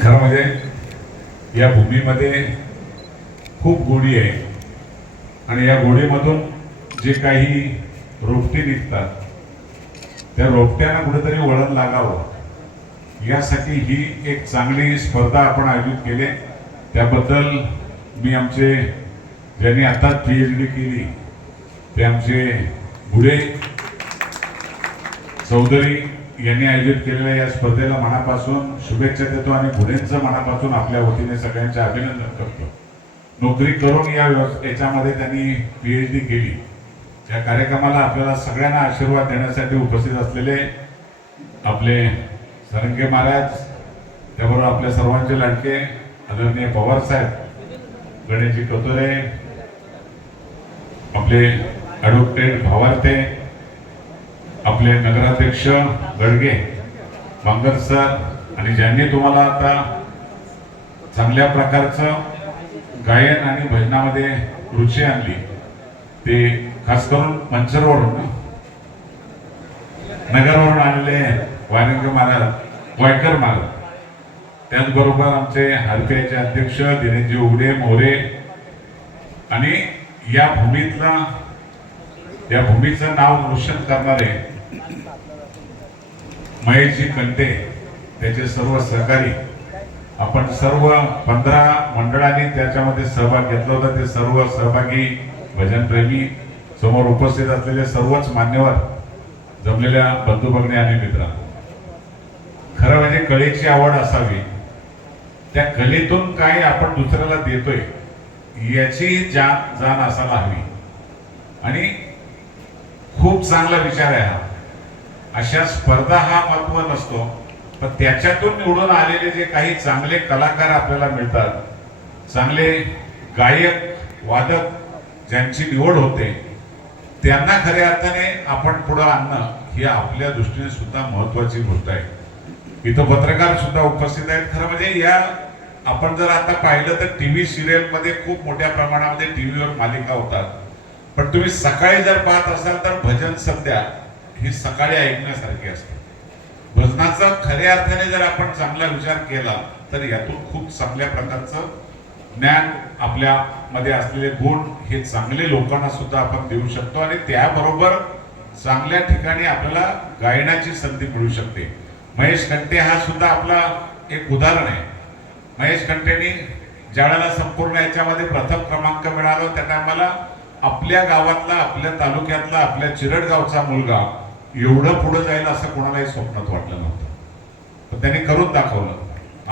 खरं म्हणजे या भूमीमध्ये खूप गोडी आहे आणि या गोडीमधून जे काही रोपटे निघतात त्या रोपट्यांना कुठेतरी वळण लागावं यासाठी ही एक चांगली स्पर्धा आपण आयोजित केली। त्याबद्दल मी आमचे ज्यांनी आता PhD केली ते आमचे बुडे चौधरी यांनी आयोजित केलेल्या या स्पर्धेला मनापासून शुभेच्छा देतो आणि बुडेंचं मनापासून आपल्या वतीने सगळ्यांचे अभिनंदन करतो। नोकरी करून याच्यामध्ये त्यांनी PhD केली। या कार्यक्रमाला आपल्याला सगळ्यांना आशीर्वाद देण्यासाठी उपस्थित असलेले आपले सरंगे महाराज, त्याबरोबर आपल्या सर्वांचे लाडके आदरणीय पवार साहेब, गणेशजी कतोरे, आपले ॲडव्होकेट भावार्थे, आपले नगराध्यक्ष गडगे, बांगर सर आणि ज्यांनी तुम्हाला आता चांगल्या प्रकारचं गायन आणि भजनामध्ये रुची आणली ते खास करून मंचरवरून नगरवरून आलेले वारंगे महाराज, वायकर महाराज, त्याचबरोबर आमचे RPIचे अध्यक्ष दिनेशजी उघडे मोरे आणि या भूमीचं नाव रोशन करणारे महेशजी कंटे, त्याचे सर्व सहकारी, आपण सर्व 15 मंडळांनी त्याच्यामध्ये सहभाग घेतला होता। ते सर्व सहभागी भजनप्रेमी, समोर उपस्थित असलेले सर्वच मान्यवर, जमलेल्या बंधू भगिनी आणि मित्र, खरं म्हणजे कलेची आवड असावी, त्या कलेतून काही आपण दुसऱ्याला देतोय याची जाण असायला हवी आणि खूप चांगला विचार आहे हा। अशा स्पर्धा हा महत्व नसतो, पण त्याच्यातून निवडून आलेले जे काही चांगले कलाकार आपल्याला मिळतात, चांगले गायक वादक ज्यांची निवड होते, त्यांना खऱ्या अर्थाने आपण पुढे आणणं ही आपल्या दृष्टीने सुद्धा महत्वाची गोष्ट आहे। इथं पत्रकार सुद्धा उपस्थित आहेत। खरं म्हणजे या आपण जर आता पाहिलं तर TV सिरियल मध्ये खूप मोठ्या प्रमाणामध्ये टीव्हीवर मालिका होतात, पण तुम्ही सकाळी जर पाहत असाल तर भजन संध्या ही सकाळी ऐकण्यासारखी असते। भजनाचा खऱ्या अर्थाने जर आपण चांगला विचार केला तर यातून खूप चांगल्या प्रकारचं ज्ञान, आपल्या मध्ये असलेले गुण हे चांगले लोकांना सुद्धा आपण देऊ शकतो आणि त्याबरोबर चांगल्या ठिकाणी आपल्याला गायनाची संधी मिळू शकते। महेश कंटे हा सुद्धा आपला एक उदाहरण आहे। महेश कंटेंनी ज्यावेळेला संपूर्ण याच्यामध्ये प्रथम क्रमांक मिळाला त्या टायमाला आपल्या गावातला, आपल्या तालुक्यातला, आपल्या चिरडगावचा मुलगा एवढं पुढे जाईल असं कोणालाही स्वप्नात वाटलं नव्हतं, पण त्यांनी करून दाखवलं।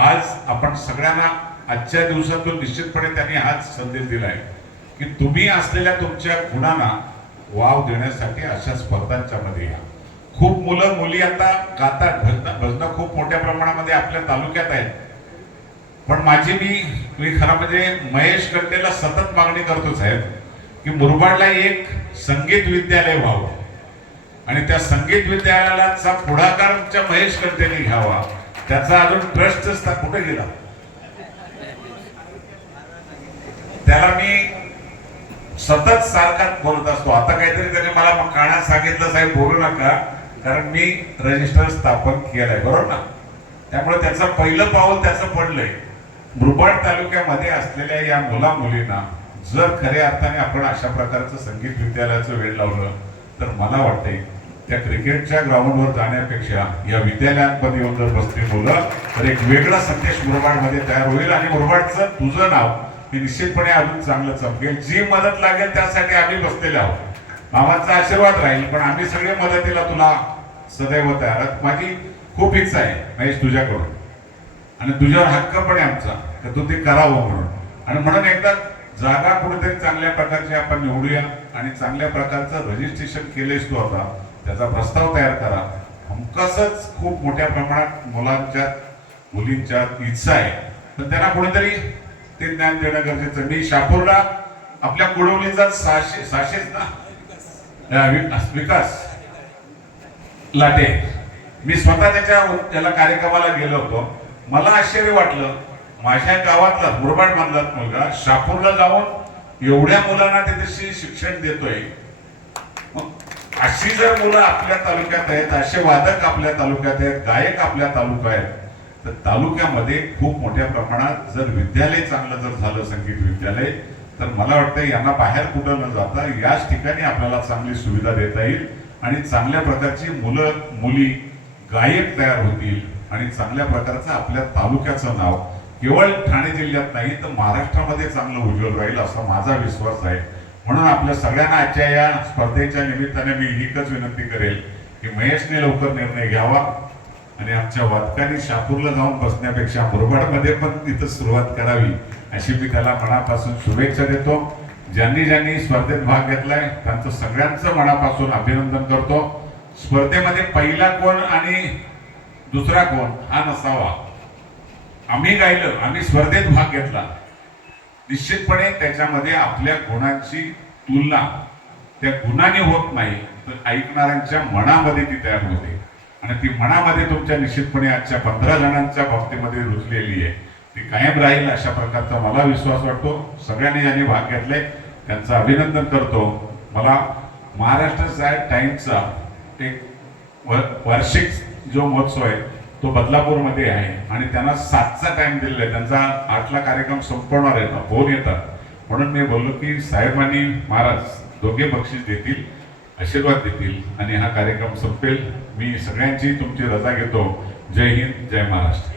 आज आपण सगळ्यांना आजच्या दिवसातून निश्चितपणे त्यांनी हाच संदेश दिलाय की तुम्ही असलेल्या तुमच्या गुणांना वाव देण्यासाठी अशा स्पर्धांच्या मध्ये या। खूप मुलं मुली आता गातात, भजन खूप मोठ्या प्रमाणामध्ये आपल्या तालुक्यात आहेत, पण मी खरं म्हणजे महेश कंटेला सतत मागणी करतो साहेब की मुरबाडला एक संगीत विद्यालय व्हावं आणि त्या संगीत विद्यालयाचा पुढाकार आमच्या महेश कंटेने घ्यावा। त्याचा अजून ट्रस्ट कुठे गेला त्याला मी सतत सारखाच बोलत असतो। आता काहीतरी त्याने मला कानात सांगितलं, साहेब बोलू नका, कारण मी रजिस्टर स्थापन केलंय, बरोबर ना। त्यामुळे त्याचं पहिलं पाऊल त्याचं पडलंय। मुरबाड तालुक्यामध्ये असलेल्या या मुला मुलींना जर खऱ्या अर्थाने आपण अशा प्रकारचं संगीत विद्यालयाचं वेळ लावलं तर मला वाटतंय त्या क्रिकेटच्या ग्राउंडवर जाण्यापेक्षा या विद्यालयांमध्ये येऊन जर बसली मुलं तर एक वेगळा संदेश मुरबाडमध्ये तयार होईल आणि मुरबाडचं तुझं नाव हे निश्चितपणे अजून चांगलं चमकेल। जी मदत लागेल त्यासाठी आम्ही बसलेले आहोत, मामाचा आशीर्वाद राहील, पण आम्ही सगळे मदतीला तुला सदैव तयार आहोत। माझी खूप इच्छा आहे महेश तुझ्याकडून आणि तुझ्यावर हक्क पण आहे आमचा की तू ते करावं म्हणून, आणि म्हणून एकदा जागा कुठेतरी चांगल्या प्रकारची आपण निवडूया आणि चांगल्या प्रकारचं रजिस्ट्रेशन केलेस तू आता त्याचा प्रस्ताव तयार करा। हमखासच खूप मोठ्या प्रमाणात मुलांच्या मुलींच्या इच्छा आहे, पण त्यांना कोणीतरी ते ज्ञान देणं गरजेचं। मी शापूरला आपल्या कुडवलीचा साशेच ना विकास लाटे, मी स्वतः त्याला कार्यक्रमाला गेलो होतो। मला आश्चर्य वाटलं, माझ्या गावातला मुरबाड मधला मुलगा शापूरला जाऊन एवढ्या मुलांना तिथे शिक्षण देतोय। अशी जर मुलं आपल्या तालुक्यात आहेत, असे वादक आपल्या तालुक्यात आहेत, गायक आपल्या तालुक्यात आहेत, तर तालुक्यामध्ये खूप मोठ्या प्रमाणात जर विद्यालय चांगलं जर झालं संगीत विद्यालय तर मला वाटतं यांना बाहेर कुठं न जाता याच ठिकाणी आपल्याला चांगली सुविधा देता येईल आणि चांगल्या प्रकारची मुलं मुली गायक तयार होतील आणि चांगल्या प्रकारचं आपल्या तालुक्याचं नाव केवळ ठाणे जिल्ह्यात नाही तर महाराष्ट्रामध्ये चांगलं उज्ज्वल राहील असा माझा विश्वास आहे. म्हणून आपल्या सगळ्यांना आजच्या या स्पर्धेच्या निमित्ताने मी एकच विनंती करेल की महेशने लवकर निर्णय घ्यावा आणि आमच्या वादकांनी शापूरला जाऊन बसण्यापेक्षा मुरबाडमध्ये पण तिथं सुरुवात करावी अशी मी त्याला मनापासून शुभेच्छा देतो. ज्यांनी ज्यांनी स्पर्धेत भाग घेतलाय त्यांचं सगळ्यांचं मनापासून अभिनंदन करतो. स्पर्धेमध्ये पहिला कोण आणि दुसरा कोण हा नसावा. आम्ही गायलं, आम्ही स्पर्धेत भाग घेतला, निश्चितपणे त्याच्यामध्ये आपल्या गुणांची तुलना त्या गुणाने होत नाही तर ऐकणाऱ्यांच्या मनामध्ये ती तयार होते आणि ती मनामध्ये तुमच्या निश्चितपणे आजच्या 15 जणांच्या बाबतीमध्ये रुजलेली आहे, ती कायम राहील अशा प्रकारचा मला विश्वास वाटतो. सगळ्यांनी ज्यांनी भाग घेतले त्यांचं अभिनंदन करतो. मला महाराष्ट्र टाइम्सचा एक वार्षिक जो महोत्सव आहे तो बदलापूरमध्ये आहे आणि त्यांना 7चा टाइम दिलेला आहे. त्यांचा 8ला कार्यक्रम संपवणार आहे, फोन येतात. म्हणून मी बोललो की साहेबांनी महाराज दोघे बक्षीस देतील, आशीर्वाद देतील आणि हा कार्यक्रम संपेल. मी सगळ्यांची तुमची रजा घेतो. जय हिंद, जय महाराष्ट्र.